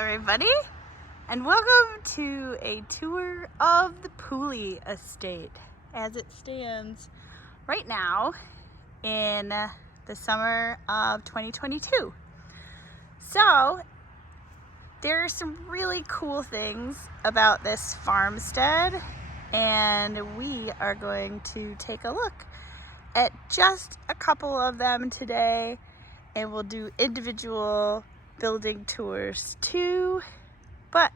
everybody, and welcome to a tour of the Pouley Estate as it stands right now in the summer of 2022. So there are some really cool things about this farmstead, and we are going to take a look at just a couple of them today, and we'll do individual building tours too. But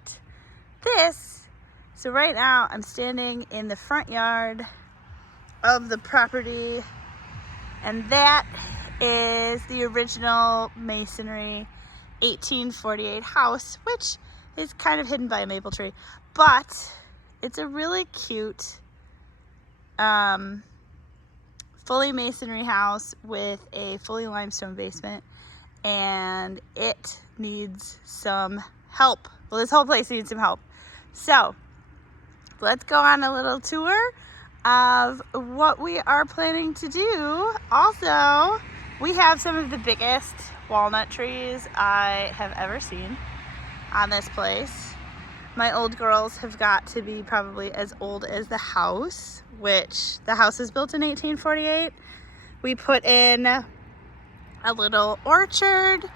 so right now I'm standing in the front yard of the property, and that is the original masonry 1848 house, which is kind of hidden by a maple tree, but it's a really cute fully masonry house with a fully limestone basement, and it needs some help. Well, this whole place needs some help. So let's go on a little tour of what we are planning to do. Also, we have some of the biggest walnut trees I have ever seen on this place. My old girls have got to be probably as old as the house, which the house was built in 1848. We put in a little orchard.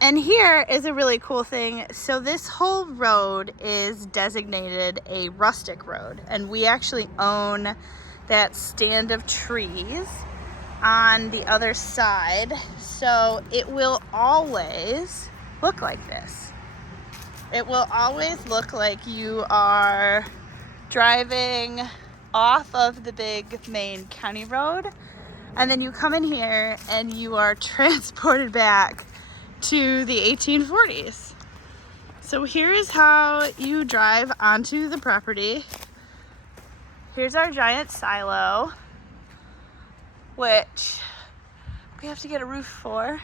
And here is a really cool thing. So this whole road is designated a rustic road, and we actually own that stand of trees on the other side. So it will always look like this. It will always look like you are driving off of the big main county road, and then you come in here and you are transported back to the 1840s. So here is how you drive onto the property. Here's our giant silo, which we have to get a roof for.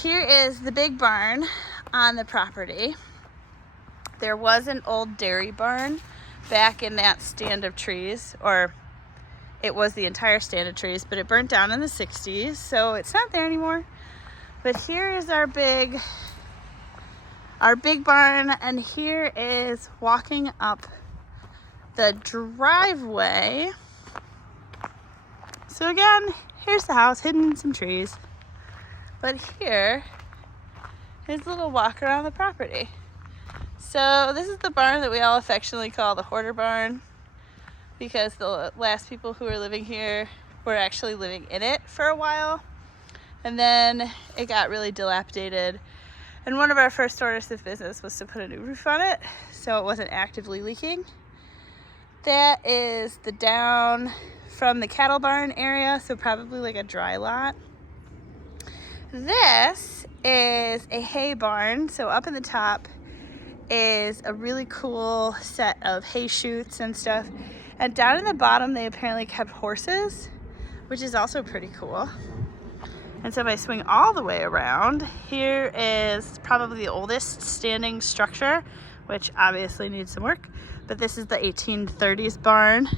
Here is the big barn on the property. There was an old dairy barn back in that stand of trees, or it was the entire stand of trees, but it burnt down in the 60s, so it's not there anymore. But here is our big barn, and here is walking up the driveway. So again, here's the house hidden in some trees, but here is a little walk around the property. So this is the barn that we all affectionately call the hoarder barn, because the last people who were living here were actually living in it for a while, and then it got really dilapidated, and one of our first orders of business was to put a new roof on it so it wasn't actively leaking. That is the down from the cattle barn area, so probably like a dry lot. This is a hay barn, so up in the top is a really cool set of hay chutes and stuff. And down in the bottom, they apparently kept horses, which is also pretty cool. And so if I swing all the way around, here is probably the oldest standing structure, which obviously needs some work, but this is the 1830s barn.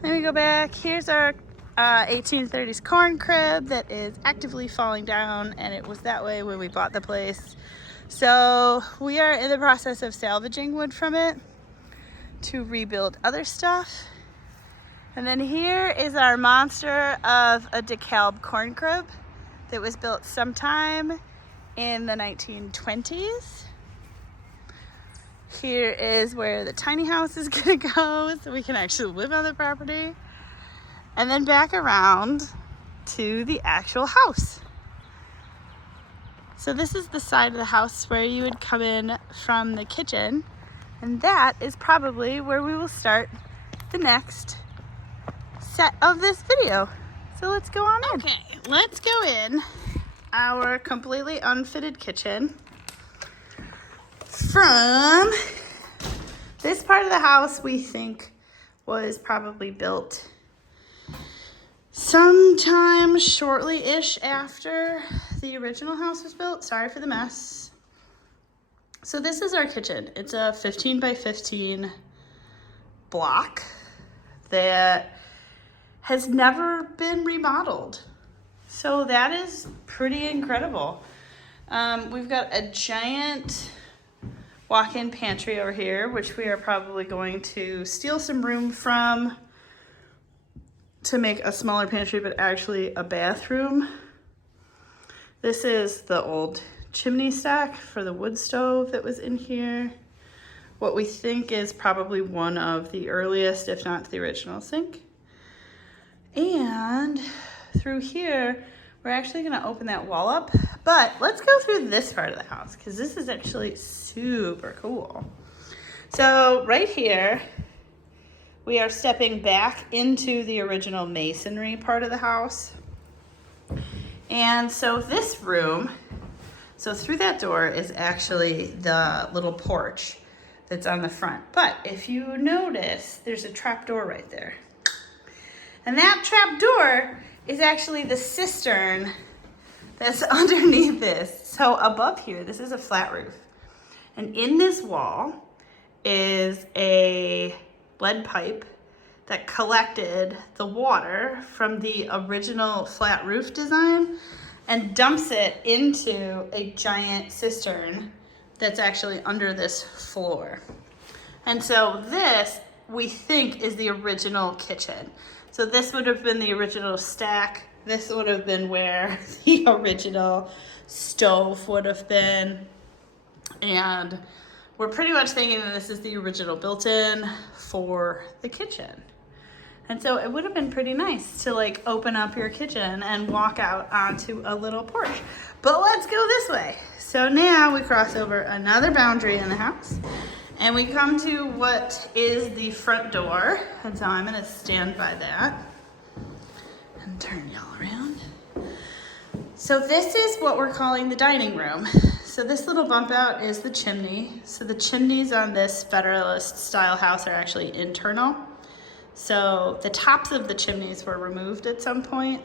Then we go back, here's our 1830s corn crib that is actively falling down, and it was that way when we bought the place. So we are in the process of salvaging wood from it to rebuild other stuff. And then here is our monster of a DeKalb corn crib that was built sometime in the 1920s. Here is where the tiny house is gonna go, so we can actually live on the property. And then back around to the actual house. So this is the side of the house where you would come in from the kitchen, and that is probably where we will start the next set of this video. So let's go on in. Okay, let's go in our completely unfitted kitchen. From this part of the house, we think was probably built sometime shortly-ish after the original house was built. Sorry for the mess. So this is our kitchen. It's a 15 by 15 block that has never been remodeled. So that is pretty incredible. We've got a giant walk-in pantry over here, which we are probably going to steal some room from to make a smaller pantry, but actually a bathroom. This is the old chimney stack for the wood stove that was in here. What we think is probably one of the earliest, if not the original sink. And through here, we're actually gonna open that wall up, but let's go through this part of the house because this is actually super cool. So right here, we are stepping back into the original masonry part of the house. And so this room, so through that door is actually the little porch that's on the front. But if you notice, there's a trap door right there. And that trap door is actually the cistern that's underneath this. So above here, this is a flat roof. And in this wall is a lead pipe that collected the water from the original flat roof design and dumps it into a giant cistern that's actually under this floor. And so this, we think, is the original kitchen. So this would have been the original stack. This would have been where the original stove would have been. And we're pretty much thinking that this is the original built-in for the kitchen. And so it would have been pretty nice to like open up your kitchen and walk out onto a little porch. But let's go this way. So now we cross over another boundary in the house and we come to what is the front door. And so I'm gonna stand by that and turn y'all around. So this is what we're calling the dining room. So this little bump out is the chimney. So the chimneys on this Federalist style house are actually internal. So the tops of the chimneys were removed at some point,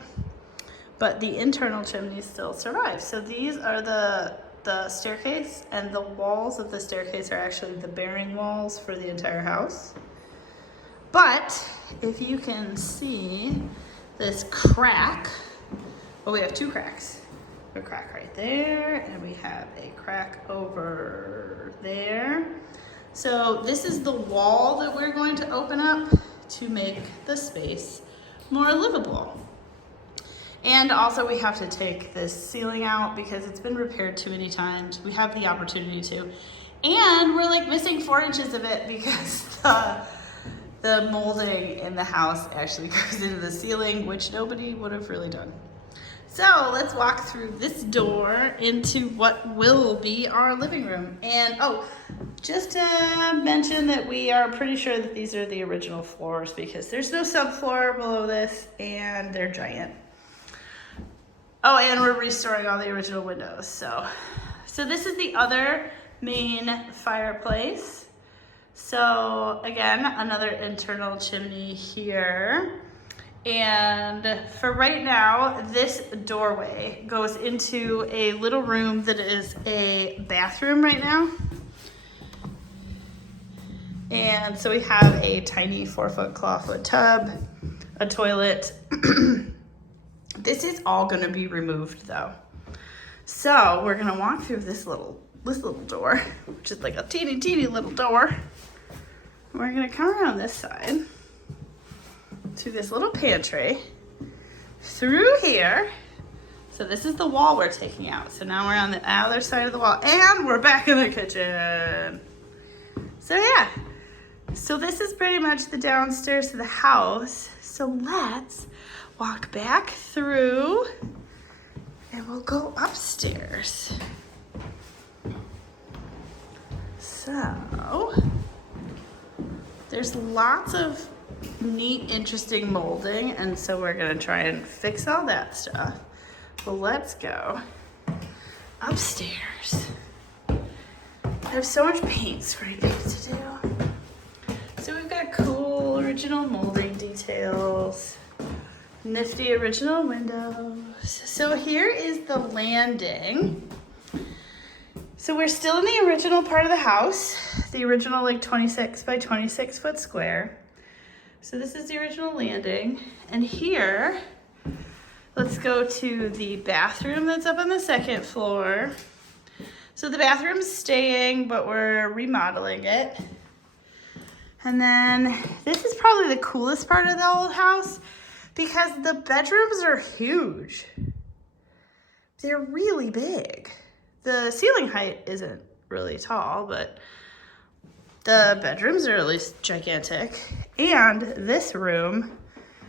but the internal chimneys still survive. So these are the staircase, and the walls of the staircase are actually the bearing walls for the entire house. But if you can see this crack, well, we have two cracks. A crack right there, and we have a crack over there. So this is the wall that we're going to open up to make the space more livable. And also we have to take this ceiling out because it's been repaired too many times. We have the opportunity to. And we're like missing 4 inches of it because the molding in the house actually goes into the ceiling, which nobody would have really done. So let's walk through this door into what will be our living room. And oh, just to mention that we are pretty sure that these are the original floors because there's no subfloor below this and they're giant. Oh, and we're restoring all the original windows. So this is the other main fireplace. So again, another internal chimney here. And for right now, this doorway goes into a little room that is a bathroom right now. And so we have a tiny 4-foot clawfoot tub, a toilet. This is all gonna be removed though. So we're gonna walk through this little door, which is like a teeny little door. We're gonna come around this side to this little pantry, through here. So this is the wall we're taking out. So now we're on the other side of the wall and we're back in the kitchen. So yeah, so this is pretty much the downstairs of the house. So let's walk back through and we'll go upstairs. So there's lots of neat, interesting molding, and so we're gonna try and fix all that stuff. Well, let's go upstairs. I have so much paint scraping to do. So we've got cool original molding details, nifty original windows. So here is the landing. So we're still in the original part of the house, the original like 26 by 26 foot square. So this is the original landing. And here, let's go to the bathroom that's up on the second floor. So the bathroom's staying, but we're remodeling it. And then this is probably the coolest part of the old house because the bedrooms are huge. They're really big. The ceiling height isn't really tall, but the bedrooms are at least gigantic. And this room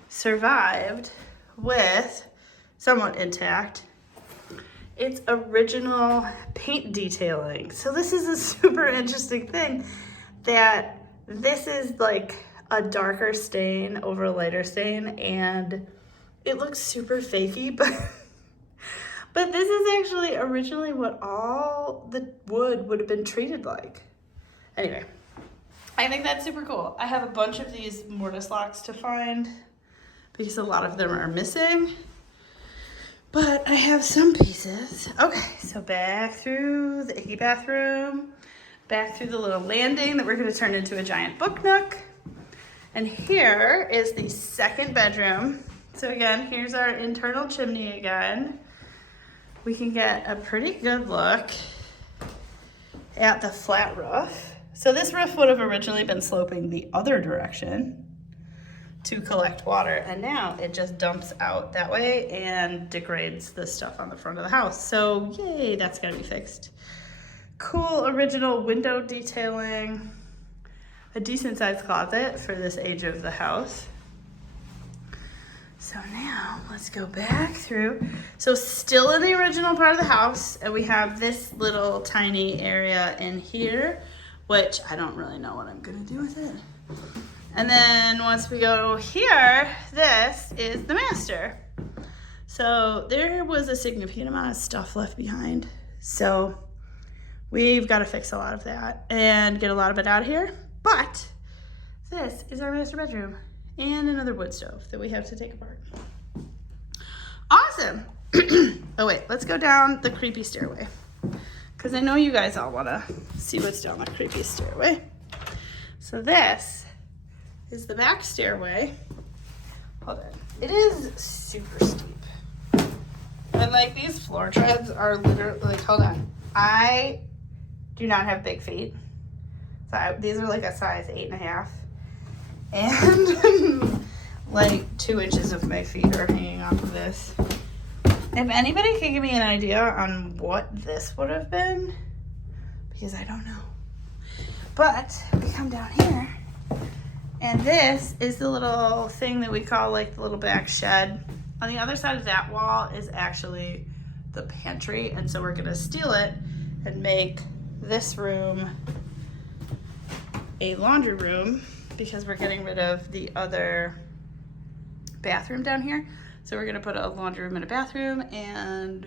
survived with somewhat intact its original paint detailing. So this is a super interesting thing that this is like a darker stain over a lighter stain, and it looks super fakey, but this is actually originally what all the wood would have been treated like. Anyway, I think that's super cool. I have a bunch of these mortise locks to find because a lot of them are missing. But I have some pieces. Okay, so back through the icky bathroom, back through the little landing that we're gonna turn into a giant book nook. And here is the second bedroom. So again, here's our internal chimney again. We can get a pretty good look at the flat roof. So this roof would have originally been sloping the other direction to collect water, and now it just dumps out that way and degrades the stuff on the front of the house. So yay, that's gotta be fixed. Cool original window detailing, a decent sized closet for this age of the house. So now let's go back through. So still in the original part of the house, and we have this little tiny area in here, which I don't really know what I'm gonna do with it. And then once we go here, this is the master. So there was a significant amount of stuff left behind. So we've got to fix a lot of that and get a lot of it out of here. But this is our master bedroom and another wood stove that we have to take apart. Awesome. Oh wait, let's go down the creepy stairway, because I know you guys all want to see what's down the creepy stairway. So this is the back stairway. Hold on. It is super steep. And like these floor treads are literally, like, hold on. I do not have big feet. So these are like a size 8.5. And like 2 inches of my feet are hanging off of this. If anybody can give me an idea on what this would have been, because I don't know. But we come down here, and this is the little thing that we call like the little back shed. On the other side of that wall is actually the pantry, and so we're gonna steal it and make this room a laundry room because we're getting rid of the other bathroom down here. So we're gonna put a laundry room and a bathroom, and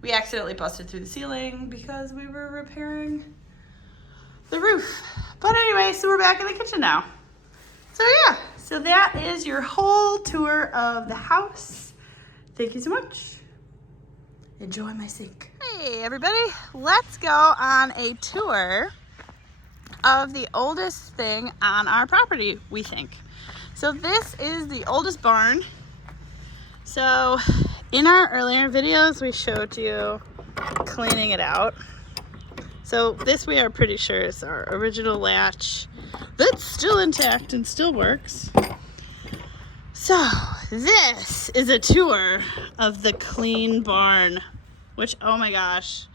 we accidentally busted through the ceiling because we were repairing the roof. But anyway, so we're back in the kitchen now. So yeah, so that is your whole tour of the house. Thank you so much. Enjoy my sink. Hey everybody, let's go on a tour of the oldest thing on our property, we think. So this is the oldest barn. So in our earlier videos, we showed you cleaning it out. So this we are pretty sure is our original latch that's still intact and still works. So this is a tour of the clean barn, which, oh my gosh,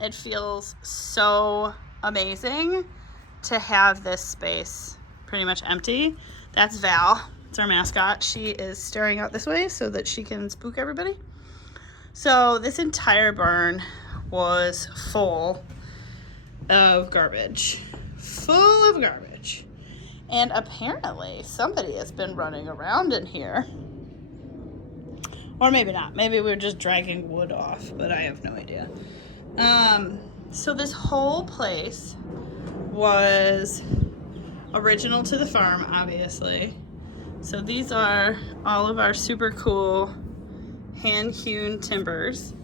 it feels so amazing to have this space pretty much empty. That's Val, it's our mascot. She is staring out this way so that she can spook everybody. So this entire barn was full of garbage, and apparently somebody has been running around in here, or maybe not, maybe we're just dragging wood off, but I have no idea. So this whole place was original to the farm, obviously. So these are all of our super cool hand-hewn timbers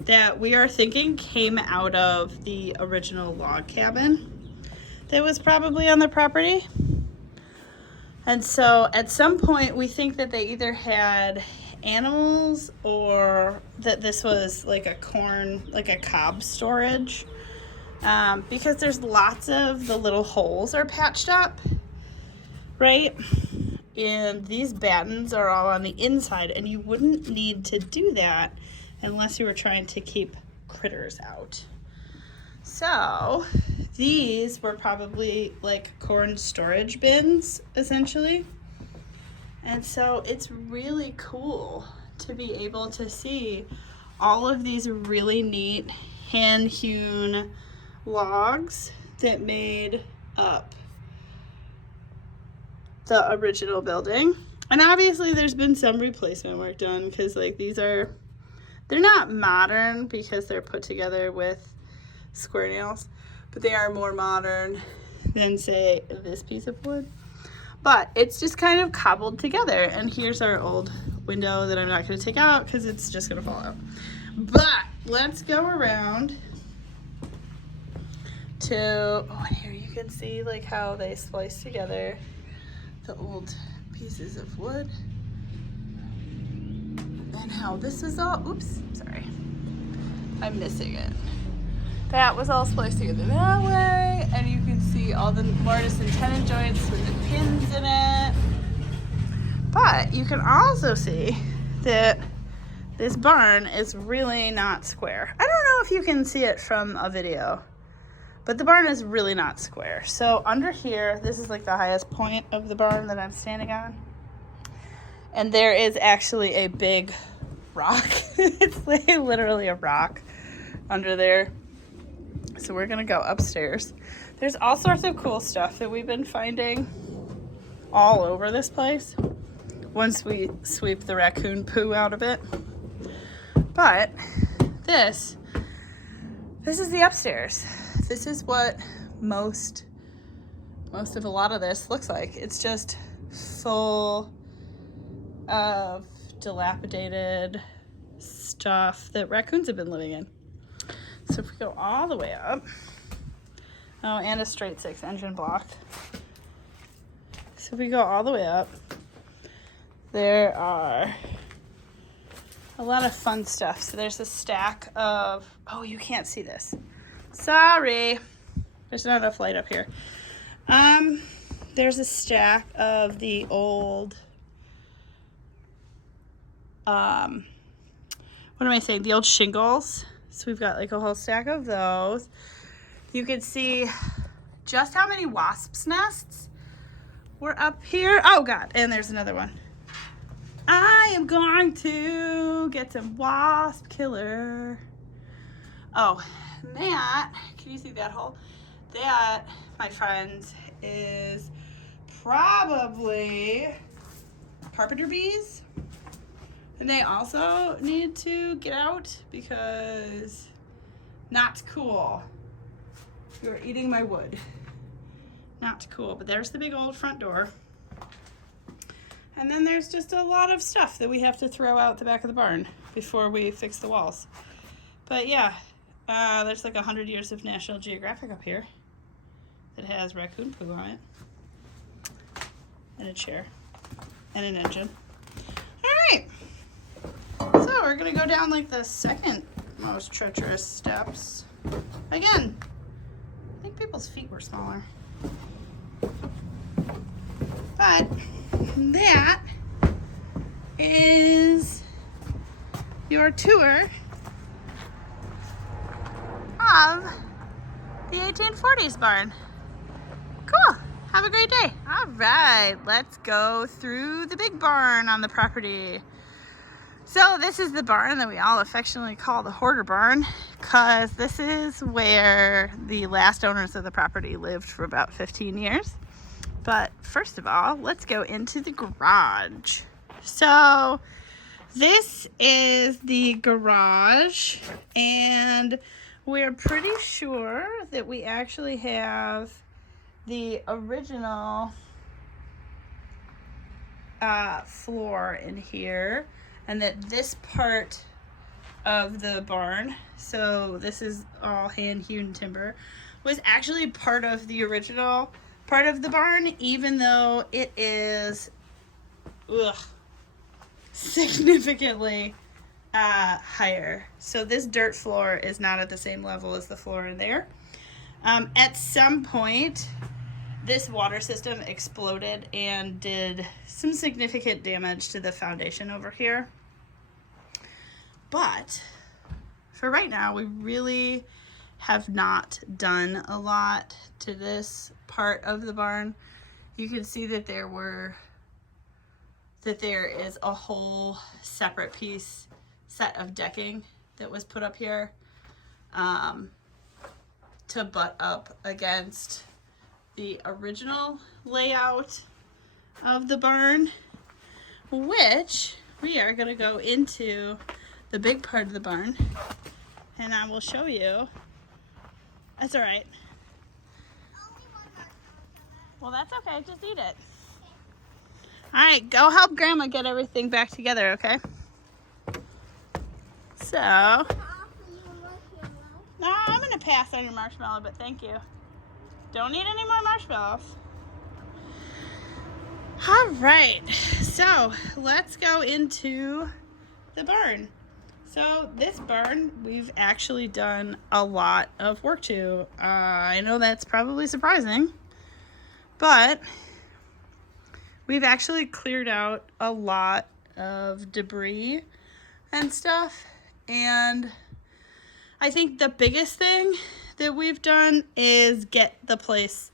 that we are thinking came out of the original log cabin that was probably on the property. And so at some point we think that they either had animals or that this was like a corn, like a cob storage, because there's lots of the little holes are patched up, right? And these battens are all on the inside, and you wouldn't need to do that unless you were trying to keep critters out. So these were probably like corn storage bins, essentially. And so it's really cool to be able to see all of these really neat hand-hewn logs that made up the original building. And obviously there's been some replacement work done, because like they're not modern because they're put together with square nails, but they are more modern than say this piece of wood. But it's just kind of cobbled together. And here's our old window that I'm not going to take out because it's just going to fall out. But let's go around to, oh, and here you can see like how they splice together the old pieces of wood and how this is all, oops, sorry, I'm missing it. That was all spliced together that way, and you can see all the mortise and tenon joints with the pins in it. But you can also see that this barn is really not square. I don't know if you can see it from a video, but the barn is really not square. So under here, this is like the highest point of the barn that I'm standing on. And there is actually a big rock. It's like literally a rock under there. So we're gonna go upstairs. There's all sorts of cool stuff that we've been finding all over this place once we sweep the raccoon poo out of it. But this is the upstairs. This is what most of a lot of this looks like. It's just full of dilapidated stuff that raccoons have been living in. So if we go all the way up, oh, and a straight 6 engine block. So if we go all the way up, there are a lot of fun stuff. So there's a stack of, oh, you can't see this. Sorry. There's not enough light up here. There's a stack of the old, what am I saying? The old shingles. So we've got like a whole stack of those. You can see just how many wasps' nests were up here. Oh God, and there's another one. I am going to get some wasp killer. Oh, that, can you see that hole? That, my friends, is probably carpenter bees. And they also need to get out because not cool. You're eating my wood. Not cool. But there's the big old front door. And then there's just a lot of stuff that we have to throw out the back of the barn before we fix the walls. But yeah, there's like 100 years of National Geographic up here that has raccoon poo on it. And a chair. And an engine. All right. So we're gonna go down like the second most treacherous steps. Again, I think people's feet were smaller. But that is your tour of the 1840s barn. Cool. Have a great day. All right, let's go through the big barn on the property. So this is the barn that we all affectionately call the hoarder barn, because this is where the last owners of the property lived for about 15 years. But first of all, let's go into the garage. So this is the garage, and we're pretty sure that we actually have the original floor in here, and that this part of the barn, so this is all hand-hewn timber, was actually part of the original part of the barn, even though it is significantly higher. So this dirt floor is not at the same level as the floor in there. At some point, this water system exploded and did some significant damage to the foundation over here. But for right now, we really have not done a lot to this part of the barn. You can see that there is a whole separate set of decking that was put up here to butt up against the original layout of the barn, which we are going to go into the big part of the barn, and I will show you. That's all right. Well, that's okay. Just eat it. All right, go help Grandma get everything back together, okay? So, no, I'm going to pass on your marshmallow, but thank you. Don't eat any more marshmallows. All right, so let's go into the barn. So this barn, we've actually done a lot of work to. I know that's probably surprising, but we've actually cleared out a lot of debris and stuff. And I think the biggest thing that we've done is get the place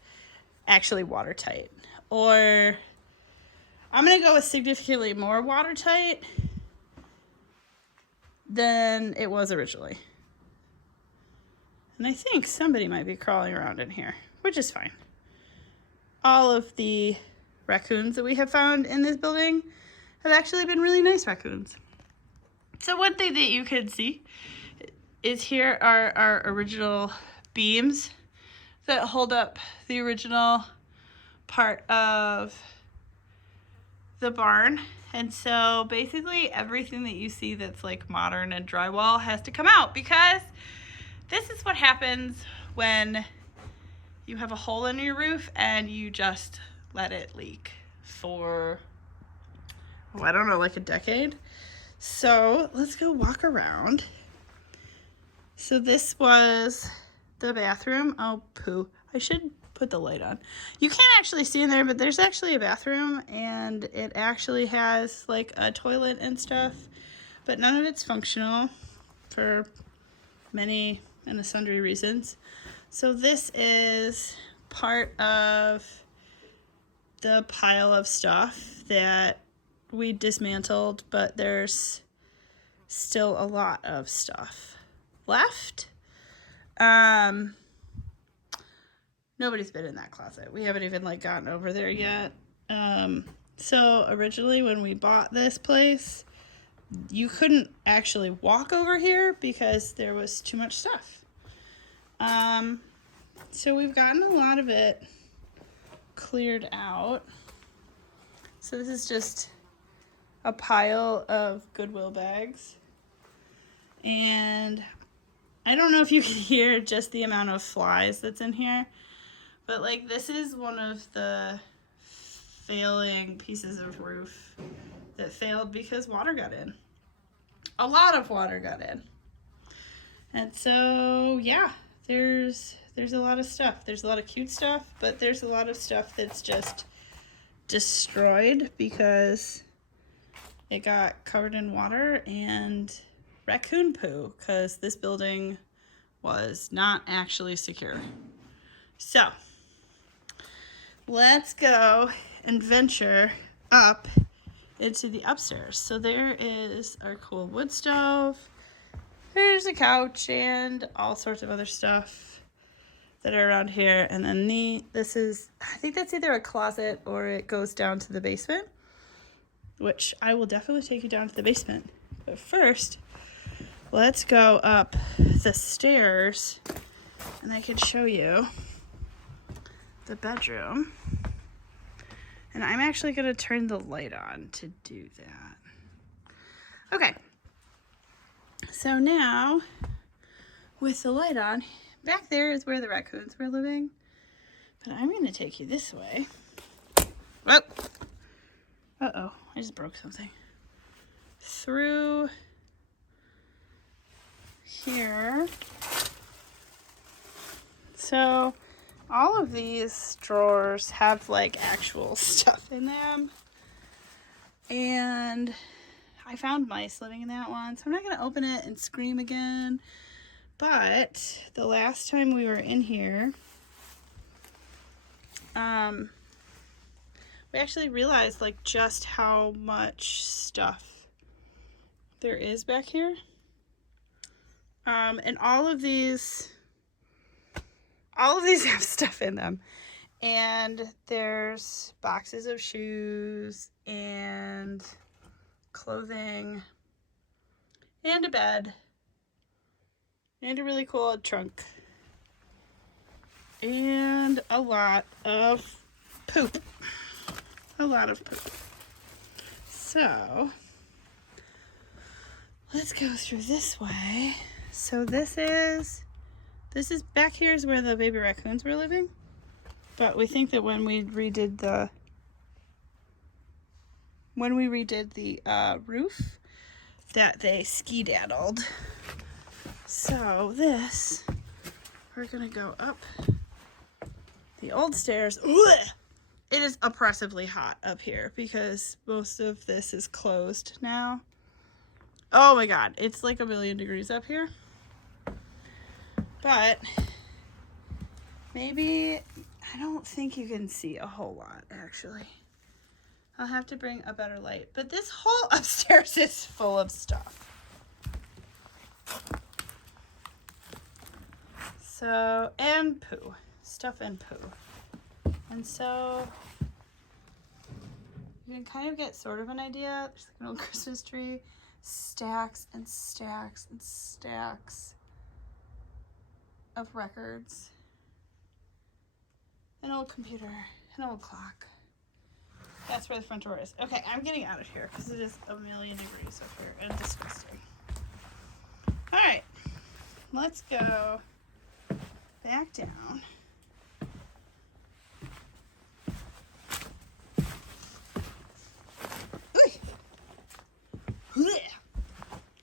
actually watertight. Or I'm going to go with significantly more watertight than it was originally. And I think somebody might be crawling around in here, which is fine. All of the raccoons that we have found in this building have actually been really nice raccoons. So one thing that you can see is here are our original beams that hold up the original part of the barn. And so basically everything that you see that's like modern and drywall has to come out, because this is what happens when you have a hole in your roof and you just let it leak for, oh, I don't know, like a decade. So let's go walk around. So this was the bathroom. Oh, poo. I should put the light on. You can't actually see in there, but there's actually a bathroom, and it actually has like a toilet and stuff, but none of it's functional for many and sundry reasons. So this is part of the pile of stuff that we dismantled, but there's still a lot of stuff left. Nobody's been in that closet. We haven't even like gotten over there yet. So originally when we bought this place, you couldn't actually walk over here because there was too much stuff. So we've gotten a lot of it cleared out. So this is just a pile of Goodwill bags. And I don't know if you can hear just the amount of flies that's in here, but like this is one of the failing pieces of roof that failed because water got in. A lot of water got in. And so, yeah, there's a lot of stuff. There's a lot of cute stuff, but there's a lot of stuff that's just destroyed because it got covered in water and raccoon poo, because this building was not actually secure. So let's go and venture up into the upstairs. So there is our cool wood stove. There's a couch and all sorts of other stuff that are around here. And then this is, I think that's either a closet or it goes down to the basement, which I will definitely take you down to the basement. But first, let's go up the stairs and I can show you the bedroom. And I'm actually going to turn the light on to do that. Okay. So now, with the light on, back there is where the raccoons were living. But I'm going to take you this way. Whoa. Uh-oh, I just broke something. through here. So all of these drawers have like actual stuff in them. And I found mice living in that one, so I'm not going to open it and scream again. But the last time we were in here, we actually realized like just how much stuff there is back here. And all of these have stuff in them. And there's boxes of shoes and clothing and a bed and a really cool trunk and a lot of poop. So let's go through this way. So this is back here is where the baby raccoons were living. But we think that when we redid the roof, that they skedaddled. So this, we're gonna go up the old stairs. Ugh! It is oppressively hot up here because most of this is closed now. Oh my god, it's like 1,000,000 degrees up here. But maybe, I don't think you can see a whole lot actually. I'll have to bring a better light. But this whole upstairs is full of stuff. So, and poo. Stuff and poo. And so, you can kind of get sort of an idea. There's like an old Christmas tree. Stacks and stacks and stacks of records. An old computer. An old clock. That's where the front door is. Okay, I'm getting out of here because it is 1,000,000 degrees up here and disgusting. All right, let's go back down.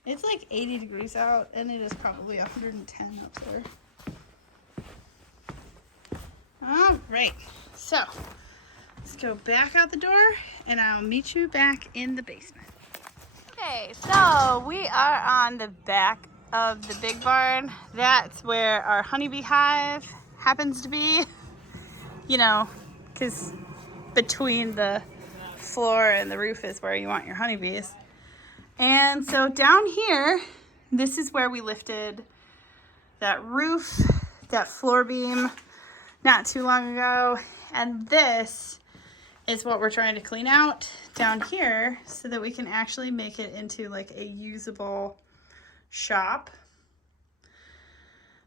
It's like 80 degrees out and it is probably 110 up there. All right, so let's go back out the door and I'll meet you back in the basement. Okay, so we are on the back of the big barn. That's where our honeybee hive happens to be. You know, because between the floor and the roof is where you want your honeybees. And so down here, this is where we lifted that roof, that floor beam not too long ago. And this is what we're trying to clean out down here so that we can actually make it into like a usable shop.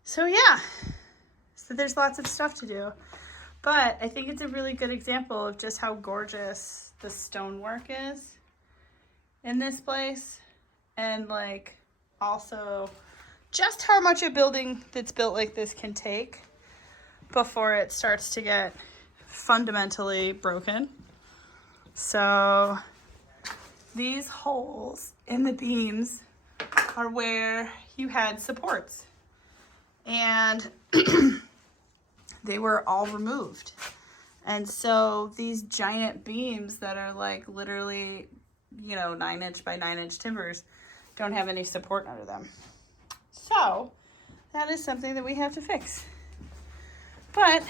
So yeah, so there's lots of stuff to do. But I think it's a really good example of just how gorgeous the stonework is in this place, and like also just how much a building that's built like this can take before it starts to get fundamentally broken. So these holes in the beams are where you had supports, and they were all removed. And so these giant beams that are like literally, you know, 9-inch by 9-inch timbers don't have any support under them. So that is something that we have to fix. But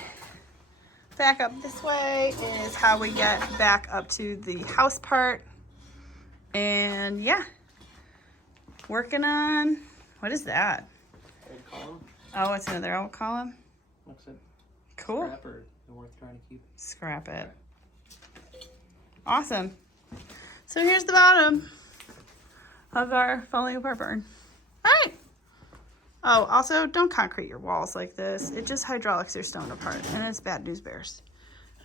back up this way is how we get back up to the house part. And yeah, working on, what is that? Old column. Oh, it's another old column? Looks like cool. scrap or worth trying to keep. Scrap it. Awesome. So here's the bottom of our falling apart barn. All right. Oh, also don't concrete your walls like this. It just hydraulics your stone apart, and it's bad news bears.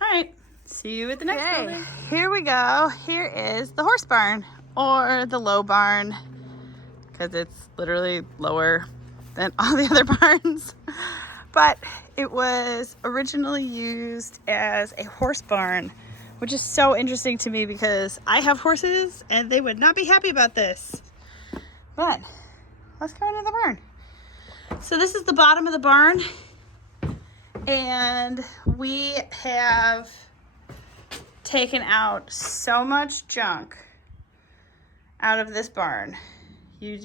All right. See you at the next building. Here we go. Here is the horse barn, or the low barn, because it's literally lower than all the other barns. But it was originally used as a horse barn which is so interesting to me because I have horses and they would not be happy about this. But let's go into the barn. So this is the bottom of the barn, and we have taken out so much junk out of this barn. You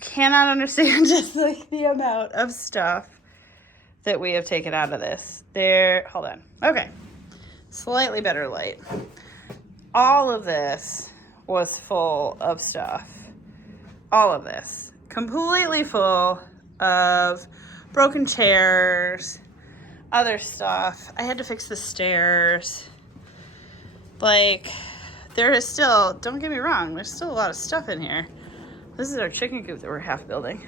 cannot understand just like the amount of stuff that we have taken out of this. Hold on. Okay. Slightly better light. All of this was full of stuff. All of this. Completely full of broken chairs, other stuff. I had to fix the stairs. Like, there is still, don't get me wrong, there's still a lot of stuff in here. This is our chicken coop that we're half building.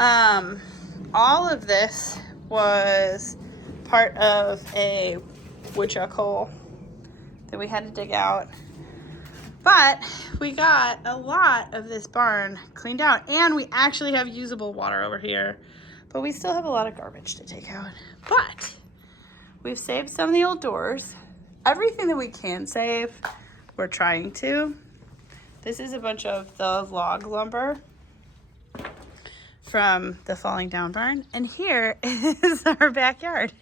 All of this was part of a woodchuck hole that we had to dig out. But we got a lot of this barn cleaned out, and we actually have usable water over here. But we still have a lot of garbage to take out. But we've saved some of the old doors. Everything that we can save, we're trying to. This is a bunch of the log lumber from the falling down barn. And here is our backyard.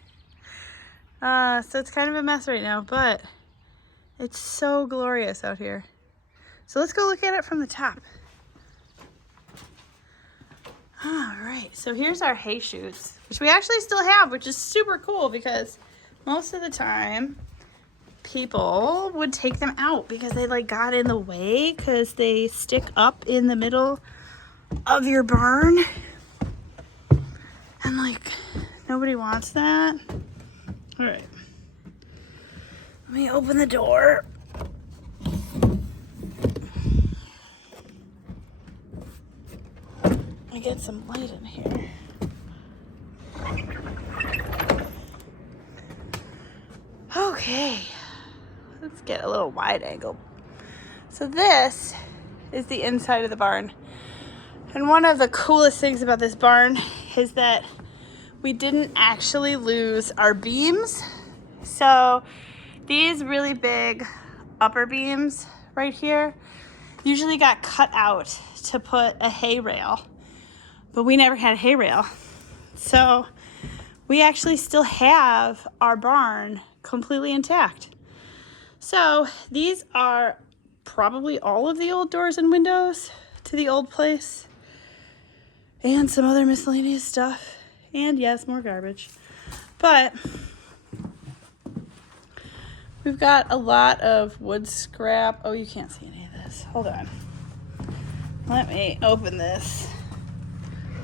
So it's kind of a mess right now, but it's so glorious out here. So let's go look at it from the top. All right, so here's our hay chutes, which we actually still have, which is super cool because most of the time people would take them out because they like got in the way because they stick up in the middle of your barn. And like, nobody wants that. All right, let me open the door. I get some light in here. Okay, let's get a little wide angle. So this is the inside of the barn. And one of the coolest things about this barn is that we didn't actually lose our beams. So these really big upper beams right here usually got cut out to put a hay rail. But we never had a hay rail. So we actually still have our barn completely intact. So these are probably all of the old doors and windows to the old place. And some other miscellaneous stuff. And yes, more garbage. But we've got a lot of wood scrap. Oh, you can't see any of this. Hold on. Let me open this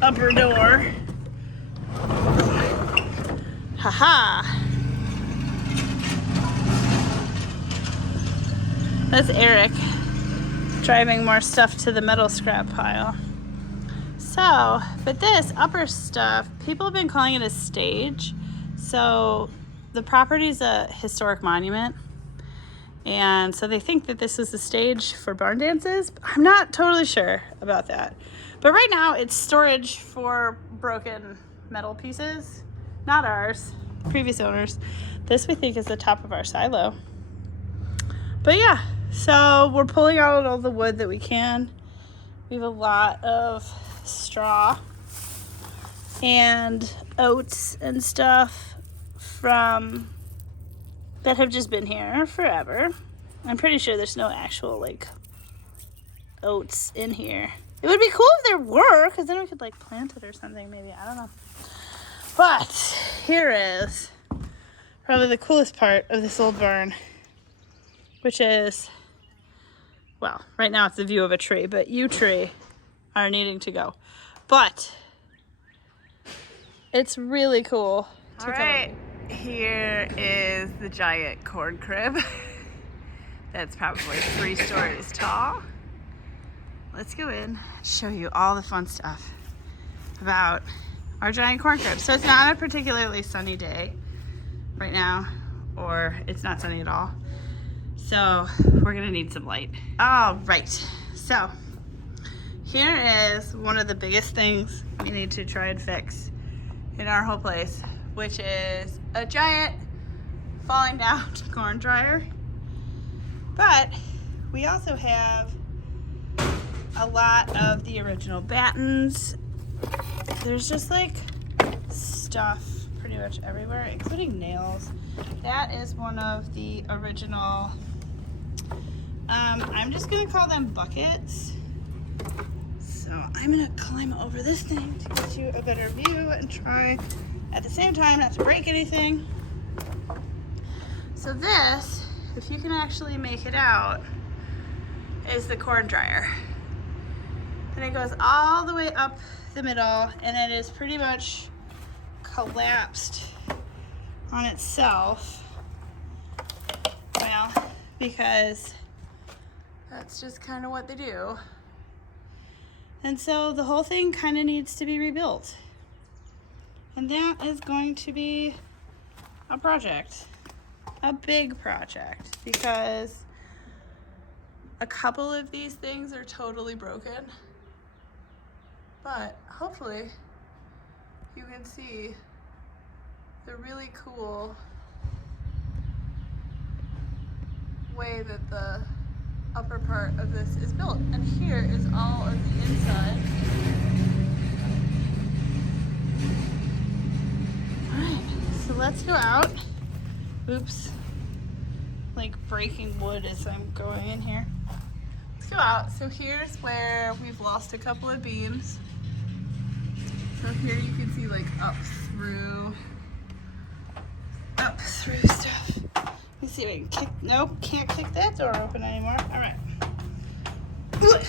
upper door. Haha. That's Eric driving more stuff to the metal scrap pile. So, but this upper stuff, people have been calling it a stage. So the property is a historic monument. And so they think that this is a stage for barn dances. I'm not totally sure about that. But right now it's storage for broken metal pieces. Not ours, previous owners. This we think is the top of our silo. But yeah, so we're pulling out all the wood that we can. We have a lot of straw and oats and stuff that have just been here forever. I'm pretty sure there's no actual like oats in here. It would be cool if there were, because then we could like plant it or something maybe, I don't know. But here is probably the coolest part of this old barn, which is, well, right now it's the view of a tree, but you tree are needing to go. But it's really cool. All right, here is the giant corn crib. That's probably 3 stories tall. Let's go in and show you all the fun stuff about our giant corn crib. So it's not a particularly sunny day right now, or it's not sunny at all. So we're gonna need some light. All right, so here is one of the biggest things we need to try and fix in our whole place, which is a giant falling down corn dryer. But we also have a lot of the original battens. There's just like stuff pretty much everywhere, including nails. That is one of the original, I'm just gonna call them buckets. So I'm gonna climb over this thing to get you a better view and try at the same time not to break anything. So this, if you can actually make it out, is the corn dryer. And it goes all the way up the middle, and it is pretty much collapsed on itself. Well, because that's just kind of what they do. And so the whole thing kind of needs to be rebuilt. And that is going to be a project, a big project, because a couple of these things are totally broken. But hopefully you can see the really cool way that the upper part of this is built. And here is all of the inside. Alright, so let's go out. Oops. Like breaking wood as I'm going in here. Let's go out. So here's where we've lost a couple of beams. So here you can see like up through stuff. Let me see if I can kick, nope, can't kick that door open anymore. All right. I'm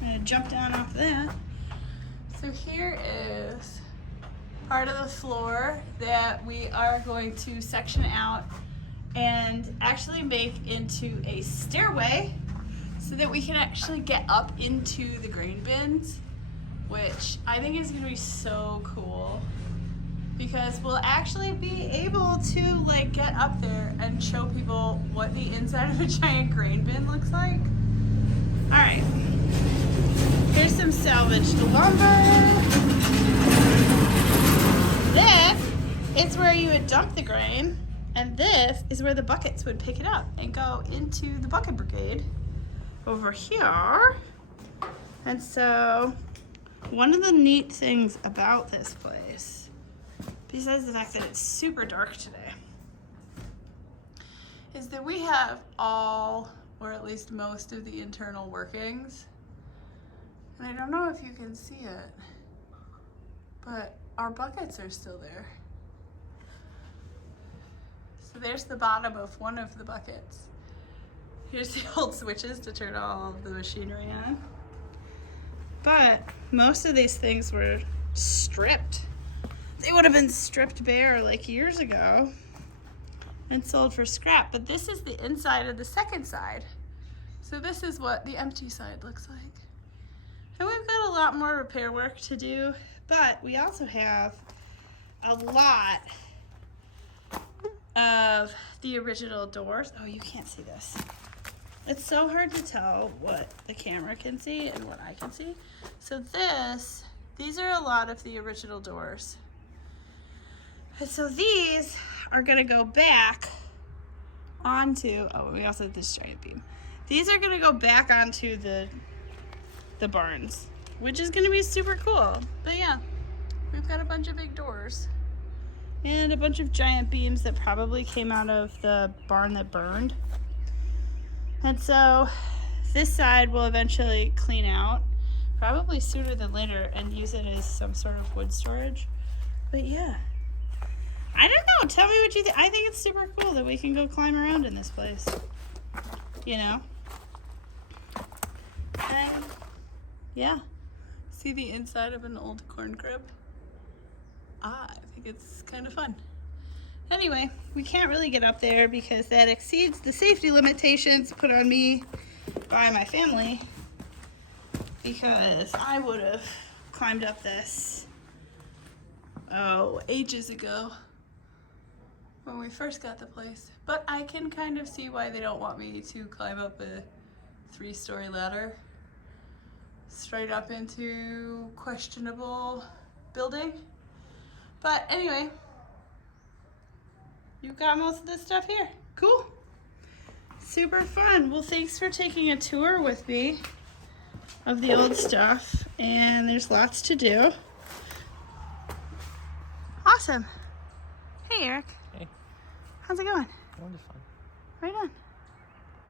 gonna jump down off that. So here is part of the floor that we are going to section out and actually make into a stairway so that we can actually get up into the grain bins, which I think is gonna be so cool because we'll actually be able to like get up there and show people what the inside of a giant grain bin looks like. All right, here's some salvaged lumber. This is where you would dump the grain, and this is where the buckets would pick it up and go into the bucket brigade over here. And so one of the neat things about this place, besides the fact that it's super dark today, is that we have all, or at least most of the internal workings. And I don't know if you can see it, but our buckets are still there. So there's the bottom of one of the buckets. Here's the old switches to turn all of the machinery on. But most of these things were stripped. They would have been stripped bare like years ago and sold for scrap. But this is the inside of the second side. So this is what the empty side looks like. And we've got a lot more repair work to do, but we also have a lot of the original doors. Oh, you can't see this. It's so hard to tell what the camera can see and what I can see. So these are a lot of the original doors. And so these are gonna go back onto, oh, we also have this giant beam. These are gonna go back onto the barns, which is gonna be super cool. But yeah, we've got a bunch of big doors and a bunch of giant beams that probably came out of the barn that burned. And so this side will eventually clean out, probably sooner than later, and use it as some sort of wood storage. But yeah, I don't know. Tell me what you think. I think it's super cool that we can go climb around in this place, you know? And yeah, see the inside of an old corn crib? I think it's kind of fun. Anyway, we can't really get up there because that exceeds the safety limitations put on me by my family, because I would have climbed up this, oh, ages ago when we first got the place. But I can kind of see why they don't want me to climb up a 3-story ladder straight up into questionable building. But anyway, You've got most of this stuff here. Cool. Super fun. Well, thanks for taking a tour with me of the old stuff. And there's lots to do. Awesome. Hey, Eric. Hey. How's it going? Wonderful. Right on.